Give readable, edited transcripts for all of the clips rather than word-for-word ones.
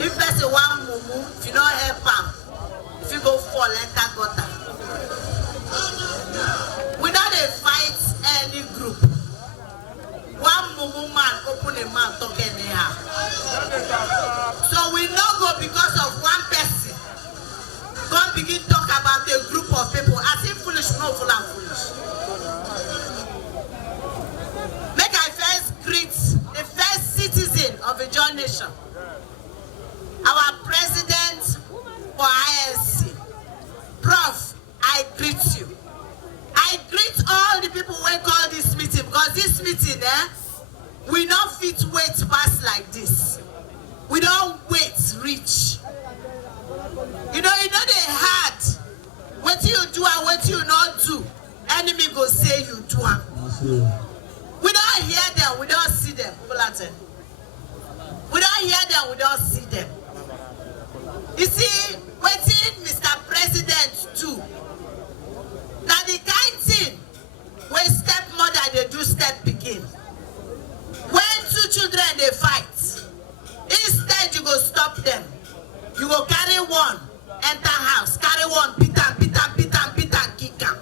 If there's a one mumu, if you don't help him, if you go fall, enter gutter. We don't fight any group. One mumu man open a man talk anyhow. So we don't go because of one person. God begin talk about a group of people as if foolish, no full and foolish. Make I first greet the first citizen of Ijaw nation. Our president for ISC, Prof, I greet you. I greet all the people who call this meeting because this meeting, we don't fit wait pass like this. We don't wait reach. You know they hard. What you do and what you not do, enemy go say you do. We don't hear them, we don't see them. We don't hear them, we don't see them. You see, waiting Mr. President too. Now the kind thing when stepmother they do step begin. When two children they fight, instead you go stop them. You go carry one, enter house, carry one, beat and kick am.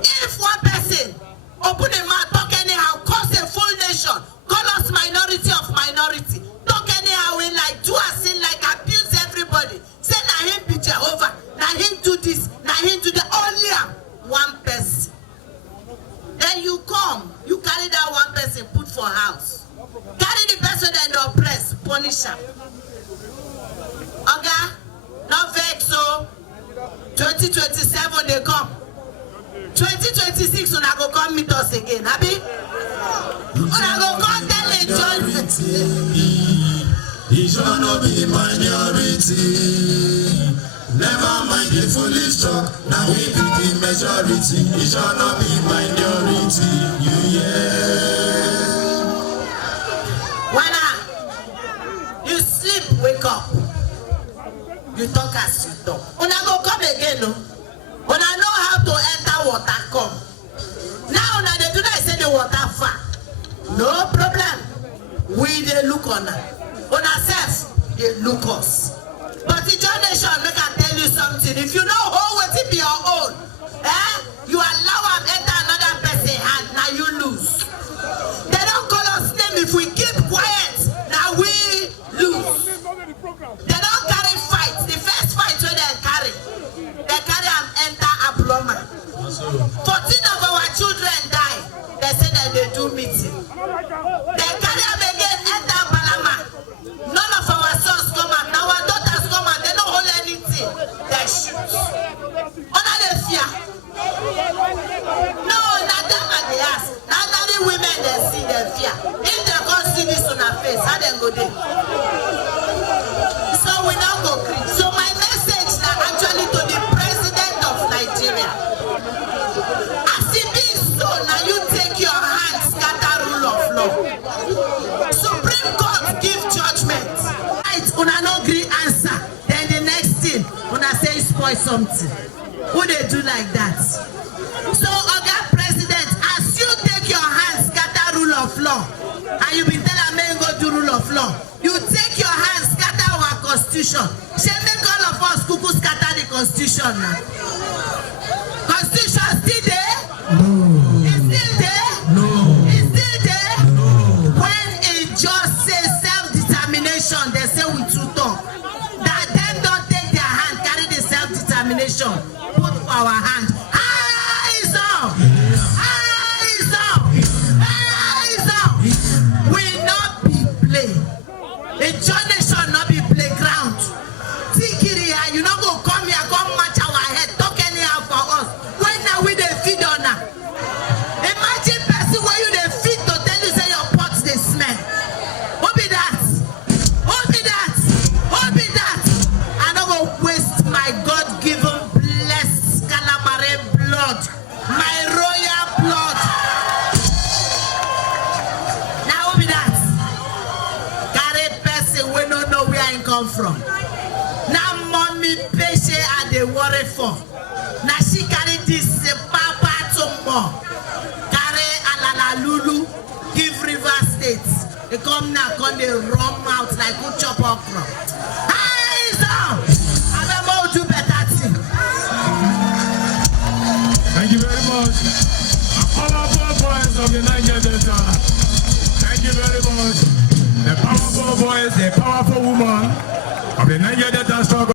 If one person open a mouth, talk anyhow, cause a full nation, call us minority of minority, talk anyhow, we like do as in like abuse everybody. Say na him be Jehovah, na him do this, na him do that. Only one person. Then you come, you carry that one person, put for house. Carry the person then the oppress, punish him. Oga, no vex so 2027 they come. 2026 una go come meet us again, abi? Una go come tell a judge. It shall not be minority. Never mind the foolish talk. Now we be the majority. It shall not be minority. You When you sleep, wake up. You talk as you talk. Una go come again, no? Una know how to enter water come. Now una they do that say the water far. No problem. We they look on her. Una self, they look us. But the generation make I tell you something. If you know how it be your own, you allow them enter another person and now you lose. They don't call us name if we keep quiet. Now we lose. They don't carry fight. The first fight where they carry them enter Abloma. 14 of our children die. They say that they do meeting. They carry them again enter Balama. None of our sons come out. Now our daughters come out. They don't hold anything. They shoot. Under the fear. No, not them at the ass. Not only women they see their fear. If they can't see this on their face, how they go there? So we now go creep. So my message is actually to the president of Nigeria. As it is so, now you take your hands, scatter rule of law. Supreme Court give judgment. Right, una no gree answer. Then the next thing, una say spoil something. Who they do like that? So, Oga President, as you take your hands, scatter rule of law, and you be telling me go do rule of law, you take your hands, scatter our constitution. Shall make all of us cuckoo scatter the constitution now? Constitution still there? No. It's still there? No. It's still there? No. When it just says self-determination, they say we too talk. That them don't take their hand, carry the self-determination, put for our hand. Eyes up! Eyes up! Eyes up! We not be play. A nation not be playground. Tikiria, you not go come here, come match our head, talk anyhow for us. When now we they feed on her. Imagine person where you they feed to tell you say your pots they smell. Who be that? Who be that? Who be that? I don't go waste my God-given blessed calamari blood, my royal blood. Now who be that? Carry person we don't know where I come from. Now mommy patient and they worry for. Now she carry this papa tomorrow. Carry alala lulu, give River State. They come now. come dey run mouth like who chop okra. Eyes down! Abemo do better thing. Thank you very much. Powerful boys of the Niger Delta. Thank you very much. The powerful boys, the powerful woman of the Niger Delta struggle.